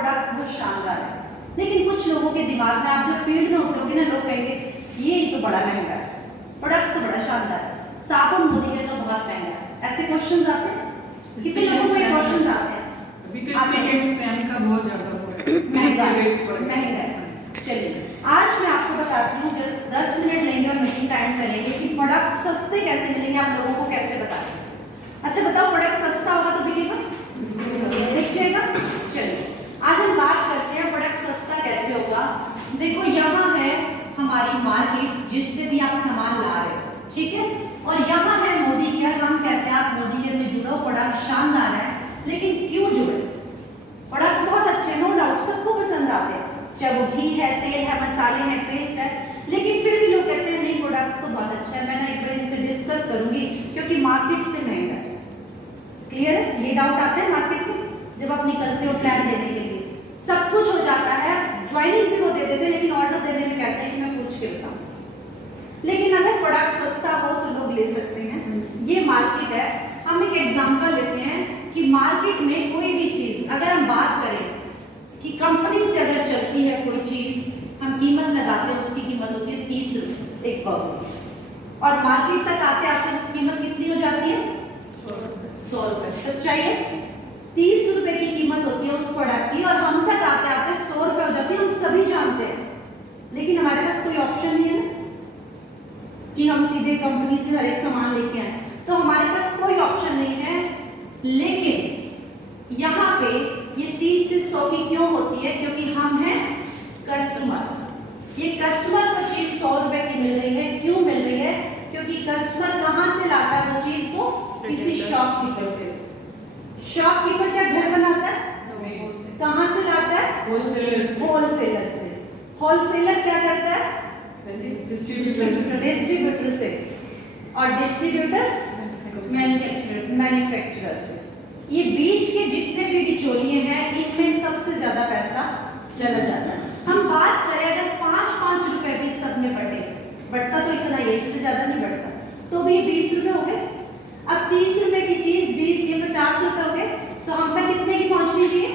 Products बहुत शानदार है, लेकिन कुछ लोगों के दिमाग में आप जब फील्ड में उतरोगे ना, लोग कहेंगे ये तो बड़ा महंगा है, प्रोडक्ट्स तो बड़ा शानदार है, साबुन मोदी का बहुत महंगा है। ऐसे क्वेश्चंस आते हैं, कितने लोगों को ये क्वेश्चंस आते हैं? अभी तो इसके स्टैंड का बहुत ज्यादा महंगा है। चलिए आज मैं आपको बताती हूँ, जस्ट 10 मिनट लेंगे और मशीन टाइम करेंगे कि प्रोडक्ट सस्ते कैसे मिलेंगे, आप लोगों को कैसे बता सकते हैं। अच्छा बताओ, प्रोडक्ट सस्ता होगा तो बिकेगा, दिख जाएगा। चलिए आज हम बात करते हैं प्रोडक्ट सस्ता कैसे होगा। देखो यहाँ है हमारी मार्केट जिससे भी आप सामान ला रहे हो, ठीक है, और यहाँ है मोदी केयर। हम कहते हैं आप मोदी केयर में जुड़ो, प्रोडक्ट शानदार है, लेकिन क्यों जुड़े? प्रोडक्ट्स बहुत अच्छे हैं, नो डाउट, सबको पसंद आते हैं, चाहे वो घी है, तेल है, मसाले हैं, पेस्ट है, लेकिन फिर भी लोग कहते हैं नहीं प्रोडक्ट्स तो बहुत अच्छा है। मैं ना एक बार इनसे डिस्कस करूंगी क्योंकि मार्केट से महंगा है। क्लियर है? ये डाउट आता है मार्केट में जब आप निकलते हो प्लान देने के लिए, सब कुछ हो जाता है, ज्वाइनिंग भी वो दे देते हैं, लेकिन ऑर्डर देने में कहते हैं कि मैं पूछ के बताऊँ। लेकिन अगर प्रोडक्ट सस्ता हो तो लोग ले सकते हैं। ये मार्केट है, हम एक एग्जाम्पल लेते हैं कि मार्केट में कोई भी चीज अगर हम बात करें कि कंपनी से अगर चलती है कोई चीज, हम कीमत लगाते हैं, उसकी कीमत होती है 30 रुपये एक कप, और मार्केट तक आते आते कीमत कितनी हो जाती है? 100 रुपये। सच्चाई है, 30 रुपये की कीमत होती है उस प्रोडक्ट की, और हम तक आते आते 100 रुपये हो जाती है। हम सभी जानते हैं, लेकिन हमारे पास कोई ऑप्शन नहीं है कि हम सीधे कंपनी से हर एक सामान लेके आए, तो हमारे पास कोई ऑप्शन नहीं है। लेकिन यहाँ पे ये 30 से 100 की क्यों होती है? क्योंकि हम हैं कस्टमर। ये कस्टमर को चीज 100 रुपए की मिल रही है, क्यों मिल रही है? क्योंकि कस्टमर कहाँ से लाता है वो चीज को? किसी शॉपकीपर से। शॉपकीपर क्या घर बनाता है? कहाँ से लाता है? होलसेलर से। होलसेलर क्या करता है? डिस्ट्रीब्यूटर से, और डिस्ट्रीब्यूटर मैन्युफैक्चरर से। ये बीच के जितने भी बिचौलिए हैं, इनमें सबसे ज्यादा पैसा चला जाता है। हम बात करें अगर 5-5 रुपए भी सब में बढ़ता तो इतना, ये इससे ज्यादा नहीं बढ़ता, तो भी 20 रुपए हो गए। अब 30 रुपए की चीज 20 ये 50 रुपए हो गए, तो हम तक कितने की पहुंचनी चाहिए?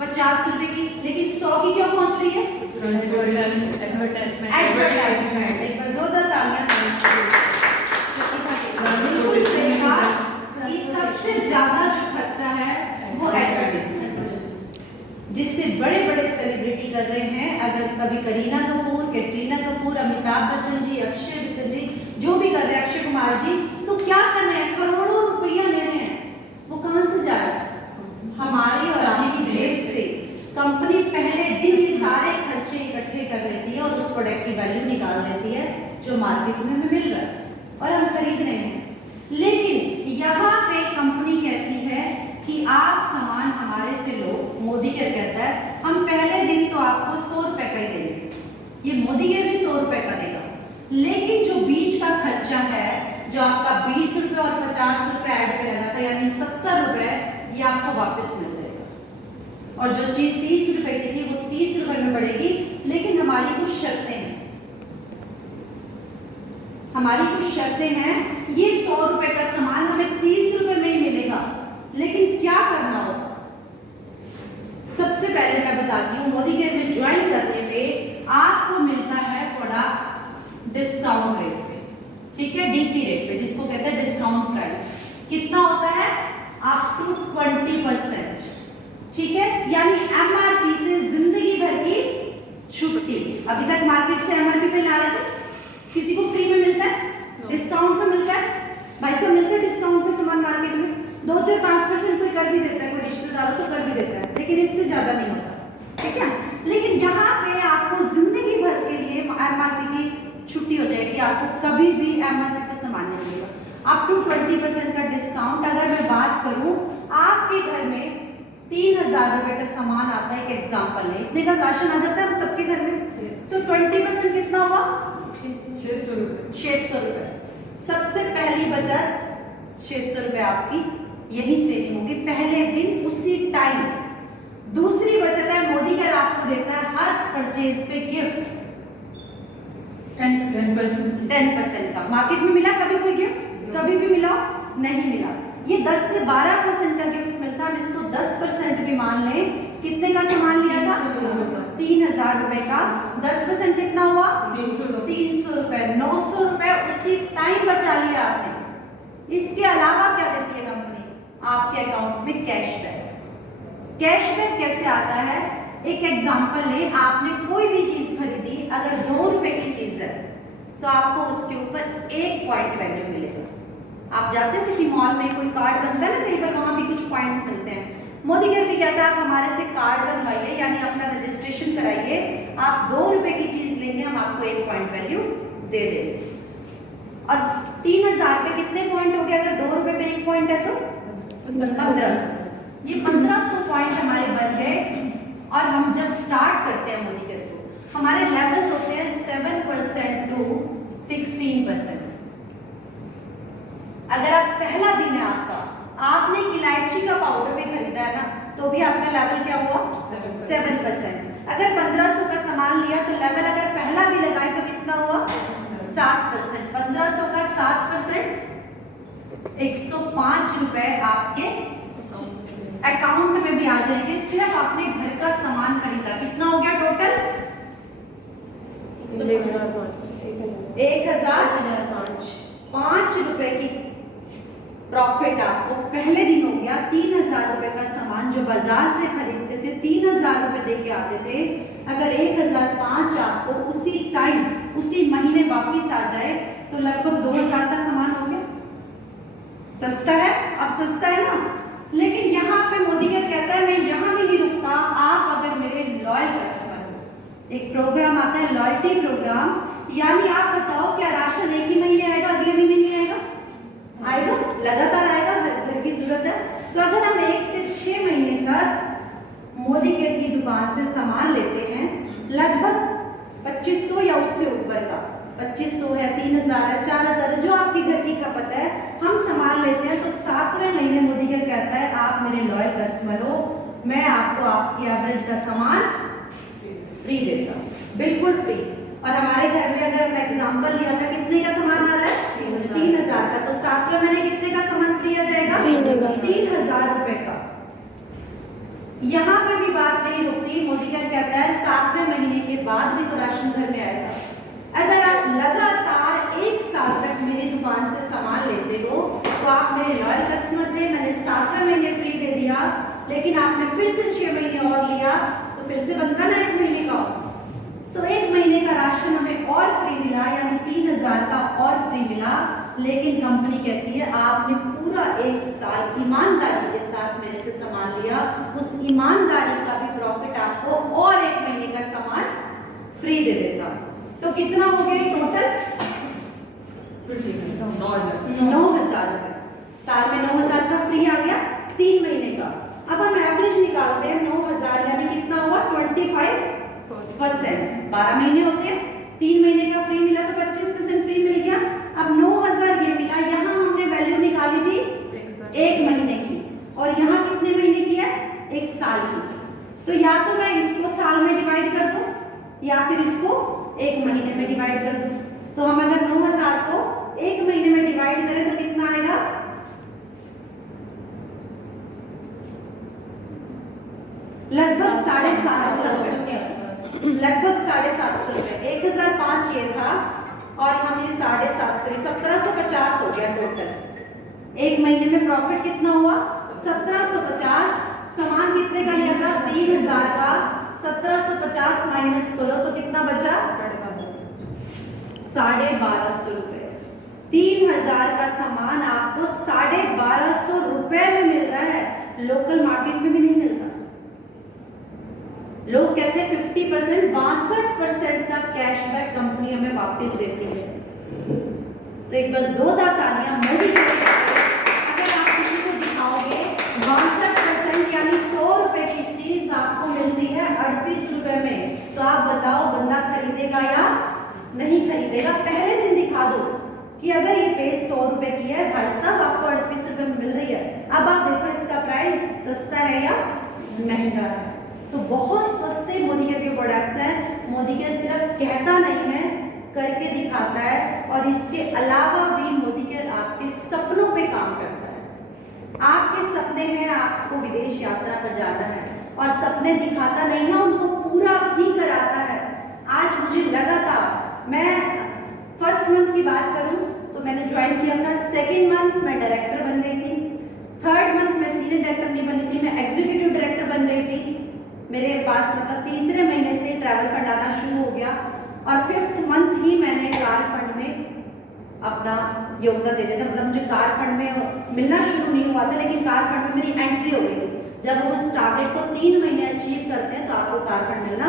50 रुपए की, लेकिन 100 की क्यों पहुंच रही है? एडवर्टाइजमेंट। एक बार जोरदार तालियां। सबसे ज्यादा जो खर्चा है वो एडवर्टाइजमेंट, जिससे बड़े बड़े सेलिब्रिटी कर रहे हैं। अगर कभी करीना कपूर, कैटरीना कपूर, अमिताभ बच्चन जी, अक्षय बच्चन जी, जो भी कर रहे हैं, अक्षय कुमार जी, तो क्या कर रहे हैं? करोड़ों रुपया ले रहे हैं। वो कहां से जा रहा है? हमारी और आपकी जेब से। कंपनी पहले दिन ही सारे खर्चे इकट्ठे कर लेती है और उस प्रोडक्ट की वैल्यू निकाल देती है जो मार्केट में हमें मिल रहा है और हम खरीद रहे हैं। लेकिन यहाँ पे कंपनी कहती है कि आप सामान हमारे से लो। मोदी क्या कहता है? हम पहले दिन तो आपको 100 रुपए का ही देंगे। ये मोदी के भी 100 रुपए का देगा, लेकिन जो बीच का खर्चा है, जो आपका 20 रुपए और 50 रुपए ऐड पे लगा था, यानी 70 रुपए, ये आपको वापस मिल जाएगा। और जो चीज 30 रुपए की थी वो 30 रुपए में बढ़ेगी। लेकिन हमारी कुछ शर्तें हैं, ये 100 रुपए का सामान हमें 30 रुपए में ही मिलेगा, लेकिन क्या करना होगा? सबसे पहले मैं बताती हूँ, मोदी केयर में ज्वाइन करने पे आपको मिलता है प्रोडक्ट डिस्काउंट रेट पे, ठीक है, डीपी रेट पे, जिसको कहते हैं डिस्काउंट प्राइस। कितना होता है? अप टू 20%, ठीक है, यानी एमआरपी से जिंदगी भर की छुट्टी। अभी तक मार्केट से एमआरपी पे ला रहे थे, किसी को फ्री में मिलता है? डिस्काउंट पे मिलता है? भाई साहब मिलता है डिस्काउंट पे सामान मार्केट में? 2-4-5% कोई कर भी देता है, कोई रिश्तेदारों तो कर भी देता है, लेकिन इससे ज्यादा नहीं होता, ठीक है। लेकिन यहाँ पे आपको जिंदगी भर के लिए एमआरपी की छुट्टी हो जाएगी, आपको कभी भी एमआरपी पे सामान नहीं मिलेगा। अप टू 20% का डिस्काउंट। अगर मैं बात करूँ, आपके घर में 3000 रुपए का सामान आता है, एक एग्जाम्पल है, इतने का राशन आ जाता है हम सबके घर में, तो 20% कितना हुआ? 600 रुपए। सबसे पहली बचत 600 रुपए आपकी यही सेविंग होगी पहले दिन, उसी टाइम। दूसरी बचत है, मोदी केयर आपको देता है हर परचेज पे गिफ्ट 10% का। मार्केट में मिला कभी कोई गिफ्ट? कभी भी मिला? नहीं मिला। ये 10 से 12% का गिफ्ट मिलता है। हम इसको 10% भी मान लें कितने का सामान लिया था? 3000 रुपए का। 10% कितना हुआ? 300 रुपए। 900 रुपए उसी टाइम बचा लिया आपने। इसके अलावा क्या देती है कंपनी? आपके अकाउंट में कैशबैक। कैशबैक कैसे आता है? एक एग्जांपल लें, आपने कोई भी चीज खरीदी, अगर 2 रुपए की चीज है तो आपको उसके ऊपर 1 पॉइंट वैल्यू मिलेगा। आप जाते हो किसी मॉल में, कोई कार्ड बनता है ना कहीं पर, वहां भी कुछ पॉइंट्स मिलते हैं। मोदी केयर भी कहता है आप हमारे से कार्ड बनवाइए, यानी अपना रजिस्ट्रेशन कराइए। आप 2 रुपए की चीज लेंगे, हम आपको 1 पॉइंट वैल्यू दे देंगे। और 3000 पे कितने पॉइंट हो गए? अगर 2 रुपए पे 1 पॉइंट है तो 1500। ये 1500 पॉइंट हमारे बन गए। और हम जब स्टार्ट करते हैं मोदी केयर को, हमारे लेवल्स होते हैं 7% टू 16%। अगर आप पहला दिन है आपका, आपने इलायची का पाउडर भी खरीदा है ना, तो भी आपका लेवल क्या हुआ? 7%। अगर 1500 का सामान लिया तो लेवल अगर पहला भी लगाए तो कितना हुआ? 7%। 1500 का 7% 105 रुपए आपके अकाउंट में भी आ जाएंगे। सिर्फ आपने घर का सामान खरीदा। कितना हो गया टोटल? 1005 रुपए की प्रॉफिट आपको पहले दिन हो गया। 3000 रुपए का सामान जो बाजार से खरीदते थे, 3000 रुपए दे के आते थे, अगर 1005 आपको उसी टाइम उसी महीने वापिस आ जाए तो लगभग 2000 का सामान हो गया। सस्ता है? अब सस्ता है ना। लेकिन यहाँ पे मोदी केयर कहता है मैं यहाँ भी नहीं रुकता, आप अगर मेरे लॉयल कस्टमर हो। एक प्रोग्राम आता है लॉयल्टी प्रोग्राम, यानी आप बताओ क्या राशन एक ही महीने आएगा, अगले महीने नहीं आएगा? आएगा, लगातार आएगा, हर घर की जरूरत है। तो अगर हम 1 से 6 महीने तक मोदी केयर की दुकान से सामान लेते हैं, लगभग 2500 या उससे ऊपर का, 2500 है, 3000 है, 4000 है, जो आपकी घर की खपत है, हम सामान लेते हैं तो 7वें महीने मोदी केयर कहता है आप मेरे लॉयल कस्टमर हो, मैं आपको आपकी एवरेज का सामान फ्री देता हूँ, बिल्कुल फ्री। और हमारे घर में अगर हमने एग्जांपल लिया था, कितने का सामान आ रहा है? 3000 का। तो 7वें महीने कितने का सामान फ्री आ जाएगा? 3000 रुपए का। यहाँ पे भी बात नहीं रुकती। मोदी केयर कहता है 7वें महीने के बाद भी तो राशन घर में आएगा। अगर आप लगातार 1 साल तक मेरी दुकान से सामान लेते हो तो आप मेरे लॉयल कस्टमर थे, मैंने 7वें महीने फ्री दे दिया, लेकिन आपने फिर से 6 महीने और लिया तो फिर से बनता ना 1 महीने का। तो 1 महीने का राशन हमें और फ्री मिला, यानी 3000 का और फ्री मिला। लेकिन कंपनी कहती है आपने पूरा 1 साल ईमानदारी के साथ मेरे से सामान लिया, उस ईमानदारी का भी प्रॉफिट आपको और 1 महीने का सामान फ्री दे देता। तो कितना हो गया टोटल? 9000 रुपए। साल में 9000 का फ्री आ गया 3 महीने का। अब हम एवरेज निकालते हैं, 9000 यानी कितना हुआ? 25%। 12 महीने होते हैं, 3 महीने का फ्री मिला तो 25% फ्री मिल गया। अब 9000 ये मिला, यहाँ हमने वैल्यू निकाली थी 1 महीने की, और यहाँ कितने महीने की है? 1 साल की। तो या तो मैं इसको साल में डिवाइड कर दूं या फिर इसको 1 महीने में डिवाइड कर दूं। तो हम अगर 9000 को 1 महीने में डिवाइड करें तो कितना आएगा? लगभग 750 रुपए। लगभग 750 रुपए। 1005 ये था और हम ये 750, 1750 हो गया टोटल। 1 महीने में प्रॉफिट कितना हुआ? 1750। सामान कितने का लिया था? 3000 का। 1750 माइनस करो तो कितना बचा? 1250 रुपए। 3000 का सामान आपको 1250 रुपए में मिल रहा है, लोकल मार्केट में भी नहीं मिलता। लोग कहते हैं 50%, 62% का कैशबैक कंपनी हमें वापस देती है। तो एक बार जोरदार तालियां मोदी के लिए। अगर आप किसी को दिखाओगे 62% यानी 100 रुपए की चीज आपको मिलती है 38 रुपए में, तो आप बताओ बंदा खरीदेगा या नहीं खरीदेगा? पहले दिन दिखा दो कि अगर ये पेज 100 रुपए की है, भाई साहब आपको 38 रुपए में मिल रही है। अब आप देखो इसका प्राइस सस्ता है या महंगा है। तो बहुत सस्ते मोदी केयर के प्रोडक्ट्स हैं। मोदी केयर सिर्फ कहता नहीं है, करके दिखाता है। और इसके अलावा भी मोदी केयर आपके सपनों पे काम करता है। आपके सपने हैं आपको विदेश यात्रा पर जाना है, और सपने दिखाता नहीं है, उनको पूरा भी कराता है। आज मुझे लगातार, मैं फर्स्ट मंथ की बात करूं तो मैंने ज्वाइन किया था, सेकेंड मंथ मैं डायरेक्टर बन गई थी, थर्ड मंथ मैं सीनियर डायरेक्टर नहीं बनी थी, मैं एग्जीक्यूटिव डायरेक्टर बन गई थी। मेरे पास मतलब तीसरे महीने से ट्रैवल फंड आना शुरू हो गया और फिफ्थ मंथ ही मैंने कार फंड में अपना योगदान दे दिया था। मतलब मुझे कार फंड में मिलना शुरू नहीं हुआ था, लेकिन कार फंड में मेरी एंट्री हो गई थी। जब हम उस टारगेट को 3 महीने अचीव करते हैं तो आपको कार फंड मिलना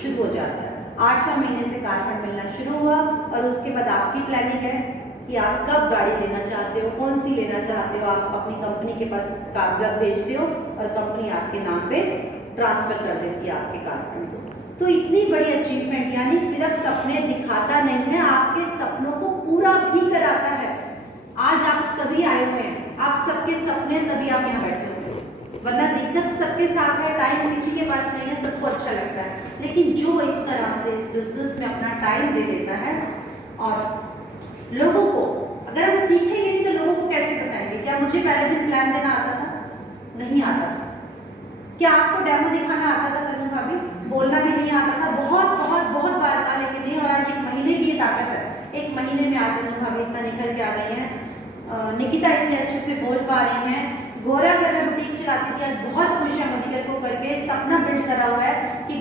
शुरू हो जाता है। 8वें महीने से कार फंड मिलना शुरू हुआ और उसके बाद आपकी प्लानिंग है कि आप कब गाड़ी लेना चाहते हो, कौन सी लेना चाहते हो। आप अपनी कंपनी के पास कागजात भेजते हो और कंपनी आपके नाम पे ट्रांसफर कर देती है आपके कार फंड को। तो इतनी बड़ी अचीवमेंट, यानी सिर्फ सपने दिखाता नहीं है, आपके सपनों को पूरा भी कराता है। आज आप सभी आए हुए हैं, आप सबके सपने, तभी आप यहाँ बैठे हो, वरना दिक्कत सबके साथ है, टाइम किसी के पास नहीं है, सबको अच्छा लगता है। लेकिन जो इस तरह से इस बिजनेस में अपना टाइम दे देता है और लोगों को, अगर हम सीखेंगे नहीं तो लोगों को कैसे बताएंगे? क्या मुझे पहले दिन प्लान देना आता था? नहीं आता था। क्या आपको डेमो दिखाना आता था तनु भाभी? बोलना भी नहीं आता था, बहुत बहुत बहुत बार था, लेकिन नहीं। और आज 1 महीने की ये ताकत है, 1 महीने में आज तनु भाभी इतना निकल के आ गई हैं। निकिता इतने अच्छे से बोल पा रही हैं। गोरा घर में बुटीक चलाती थी, आज बहुत खुश है मोदी को करके, सपना बिल्ड करा हुआ है कि